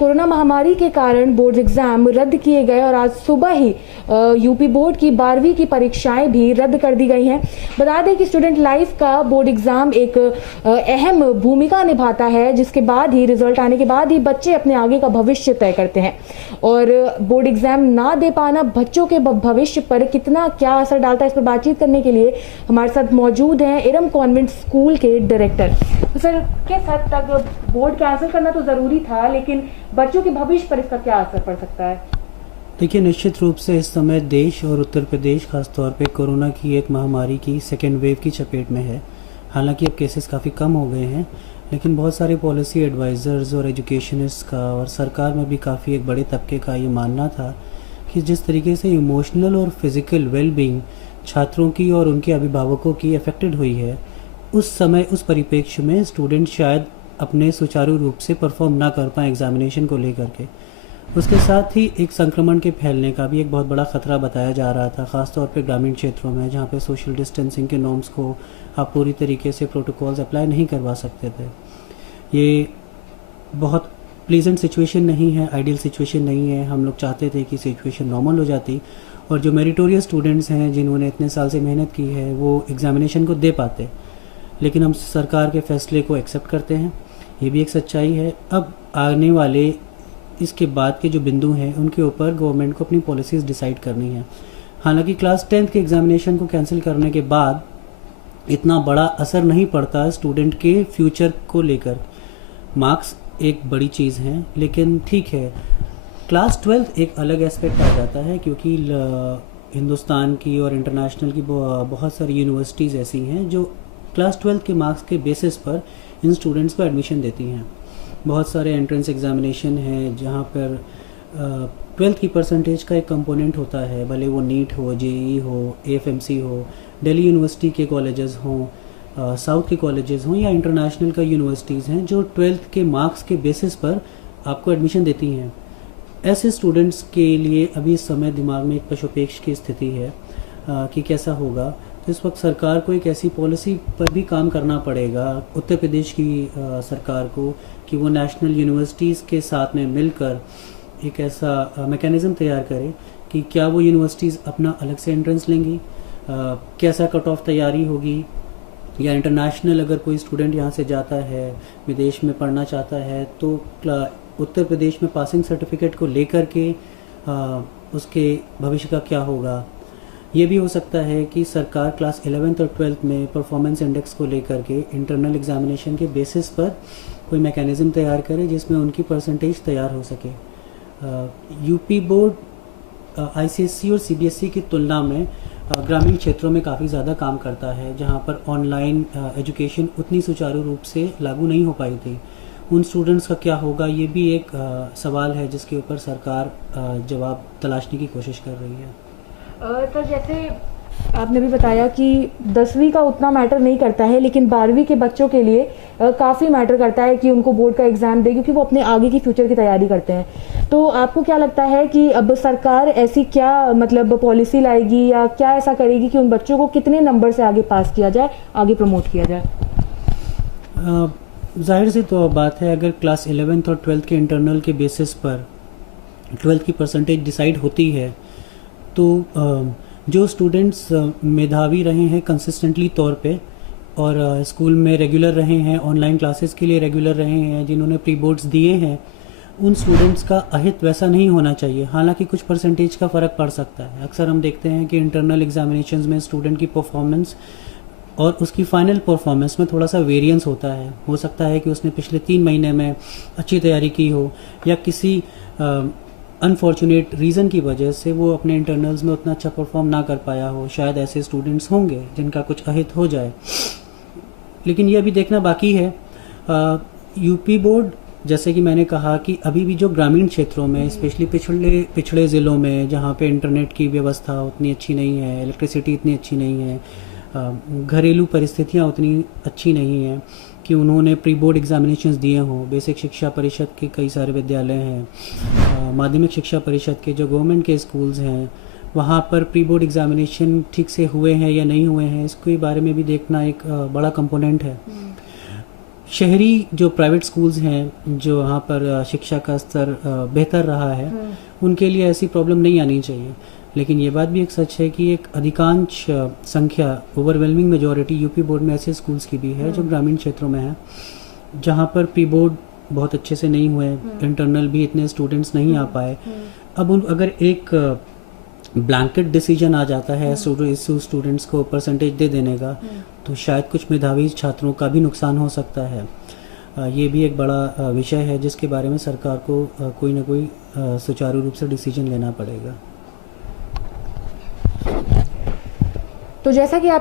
Corona महामारी के कारण बोर्ड एग्जाम रद्द किए गए और आज सुबह ही यूपी बोर्ड की 12वीं की परीक्षाएं भी रद्द कर दी गई हैं। बता दें कि स्टूडेंट लाइफ का बोर्ड एग्जाम एक अहम भूमिका निभाता है, जिसके बाद ही रिजल्ट आने के बाद ही बच्चे अपने आगे का भविष्य तय करते हैं। और बोर्ड एग्जाम ना दे पाना बच्चों के भविष्य पर कितना क्या असर डालता है, इस पर बातचीत करने के लिए हमारे साथ मौजूद हैं इरम कॉन्वेंट स्कूल के डायरेक्टर। तो सर, किस हद तक बोर्ड कैंसिल करना तो ज़रूरी था, लेकिन बच्चों के भविष्य पर इसका क्या असर पड़ सकता है? देखिए, निश्चित रूप से इस समय देश और उत्तर प्रदेश खासतौर पे कोरोना की एक महामारी की सेकेंड वेव की चपेट में है। हालांकि अब केसेस काफ़ी कम हो गए हैं, लेकिन बहुत सारे पॉलिसी एडवाइज़र्स और एजुकेशनिस्ट का और सरकार में भी काफ़ी एक बड़े तबके का ये मानना था कि जिस तरीके से इमोशनल और फिज़िकल वेलबींग छात्रों की और उनके अभिभावकों की अफेक्टेड हुई है, उस समय उस परिप्रेक्ष्य में स्टूडेंट शायद अपने सुचारू रूप से परफॉर्म ना कर पाएँ एग्जामिनेशन को लेकर के। उसके साथ ही एक संक्रमण के फैलने का भी एक बहुत बड़ा ख़तरा बताया जा रहा था, ख़ासतौर पे ग्रामीण क्षेत्रों में, जहाँ पे सोशल डिस्टेंसिंग के नॉर्म्स को आप पूरी तरीके से प्रोटोकॉल्स अप्लाई नहीं करवा सकते थे। ये बहुत प्लीजेंट सिचुएशन नहीं है, आइडियल सिचुएशन नहीं है। हम लोग चाहते थे कि सिचुएशन नॉर्मल हो जाती और जो मेरिटोरियस स्टूडेंट्स हैं जिन्होंने इतने साल से मेहनत की है वो एग्ज़ामिनेशन को दे पाते, लेकिन हम सरकार के फैसले को एक्सेप्ट करते हैं, ये भी एक सच्चाई है। अब आने वाले इसके बाद के जो बिंदु हैं उनके ऊपर गवर्नमेंट को अपनी पॉलिसीज़ डिसाइड करनी है। हालांकि क्लास 10th के एग्जामिनेशन को कैंसिल करने के बाद इतना बड़ा असर नहीं पड़ता स्टूडेंट के फ्यूचर को लेकर। मार्क्स एक बड़ी चीज़ हैं, लेकिन ठीक है, क्लास 12th एक अलग एस्पेक्ट आ जाता है, क्योंकि हिंदुस्तान की और इंटरनेशनल की बहुत सारी यूनिवर्सिटीज़ ऐसी हैं जो क्लास 12th के मार्क्स के बेसिस पर इन स्टूडेंट्स को एडमिशन देती हैं। बहुत सारे एंट्रेंस एग्जामिनेशन हैं जहाँ पर 12th की परसेंटेज का एक कंपोनेंट होता है, भले वो नीट हो, जेईई हो, एएफएमसी हो, दिल्ली यूनिवर्सिटी के कॉलेजेस हों, साउथ के कॉलेजेस हों या इंटरनेशनल का यूनिवर्सिटीज़ हैं जो 12th के मार्क्स के बेसिस पर आपको एडमिशन देती हैं। ऐसे स्टूडेंट्स के लिए अभी इस समय दिमाग में एक पशुपेक्ष की स्थिति है कि कैसा होगा। तो इस वक्त सरकार को एक ऐसी पॉलिसी पर भी काम करना पड़ेगा, उत्तर प्रदेश की सरकार को, कि वो नेशनल यूनिवर्सिटीज़ के साथ में मिलकर एक ऐसा मैकेनिज़्म तैयार करे कि क्या वो यूनिवर्सिटीज़ अपना अलग से एंट्रेंस लेंगी, कैसा कट ऑफ तैयारी होगी, या इंटरनेशनल अगर कोई स्टूडेंट यहाँ से जाता है, विदेश में पढ़ना चाहता है, तो उत्तर प्रदेश में पासिंग सर्टिफिकेट को लेकर के उसके भविष्य का क्या होगा। ये भी हो सकता है कि सरकार क्लास 11th और 12th में परफॉर्मेंस इंडेक्स को लेकर के इंटरनल एग्जामिनेशन के बेसिस पर कोई मैकेनिज़्म तैयार करे जिसमें उनकी परसेंटेज तैयार हो सके। यूपी बोर्ड आईसीएसई और सीबीएसई की तुलना में ग्रामीण क्षेत्रों में काफ़ी ज़्यादा काम करता है, जहाँ पर ऑनलाइन एजुकेशन उतनी सुचारू रूप से लागू नहीं हो पाई थी। उन स्टूडेंट्स का क्या होगा, ये भी एक सवाल है जिसके ऊपर सरकार जवाब तलाशने की कोशिश कर रही है। सर, जैसे आपने भी बताया कि 10वीं का उतना मैटर नहीं करता है, लेकिन 12वीं के बच्चों के लिए काफ़ी मैटर करता है कि उनको बोर्ड का एग्ज़ाम दे, क्योंकि वो अपने आगे की फ्यूचर की तैयारी करते हैं। तो आपको क्या लगता है कि अब सरकार ऐसी क्या मतलब पॉलिसी लाएगी या क्या ऐसा करेगी कि उन बच्चों को कितने नंबर से आगे पास किया जाए, आगे प्रमोट किया जाए? जाहिर सी तो बात है, अगर क्लास 11th और 12th के इंटरनल के बेसिस पर 12th की परसेंटेज डिसाइड होती है, तो जो स्टूडेंट्स मेधावी रहे हैं कंसिस्टेंटली तौर पे और स्कूल में रेगुलर रहे हैं, ऑनलाइन क्लासेस के लिए रेगुलर रहे हैं, जिन्होंने प्री बोर्ड्स दिए हैं, उन स्टूडेंट्स का अहित वैसा नहीं होना चाहिए। हालांकि कुछ परसेंटेज का फ़र्क पड़ सकता है। अक्सर हम देखते हैं कि इंटरनल एग्जामिनेशंस में स्टूडेंट की परफॉर्मेंस और उसकी फाइनल परफॉर्मेंस में थोड़ा सा वेरिएंस होता है। हो सकता है कि उसने पिछले 3 महीने में अच्छी तैयारी की हो, या किसी अनफॉर्चुनेट रीज़न की वजह से वो अपने इंटरनल्स में उतना अच्छा परफॉर्म ना कर पाया हो। शायद ऐसे स्टूडेंट्स होंगे जिनका कुछ अहित हो जाए, लेकिन ये अभी देखना बाकी है। यूपी बोर्ड, जैसे कि मैंने कहा, कि अभी भी जो ग्रामीण क्षेत्रों में, स्पेशली पिछड़े ज़िलों में, जहाँ पे इंटरनेट की व्यवस्था उतनी अच्छी नहीं है, इलेक्ट्रिसिटी इतनी अच्छी नहीं है, घरेलू परिस्थितियाँ उतनी अच्छी नहीं हैं कि उन्होंने प्री बोर्ड एग्जामिनेशंस दिए हों। बेसिक शिक्षा परिषद के कई सारे विद्यालय हैं, माध्यमिक शिक्षा परिषद के जो गवर्नमेंट के स्कूल्स हैं, वहाँ पर प्री बोर्ड एग्जामिनेशन ठीक से हुए हैं या नहीं हुए हैं, इसके बारे में भी देखना एक बड़ा कंपोनेंट है। शहरी जो प्राइवेट स्कूल्स हैं, जो वहाँ पर शिक्षा का स्तर बेहतर रहा है, उनके लिए ऐसी प्रॉब्लम नहीं आनी चाहिए। लेकिन ये बात भी एक सच है कि एक अधिकांश संख्या, ओवरवेलमिंग मेजॉरिटी यूपी बोर्ड में ऐसे स्कूल्स की भी है जो ग्रामीण क्षेत्रों में है, जहाँ पर प्री बोर्ड बहुत अच्छे से नहीं हुए, इंटरनल भी इतने स्टूडेंट्स नहीं आ पाए। अब अगर एक ब्लैंकेट डिसीजन आ जाता है स्टूडेंट्स को परसेंटेज दे देने का, तो शायद कुछ मेधावी छात्रों का भी नुकसान हो सकता है। ये भी एक बड़ा विषय है जिसके बारे में सरकार को कोई ना कोई सुचारू रूप से डिसीजन लेना पड़ेगा। तो जैसा कि आप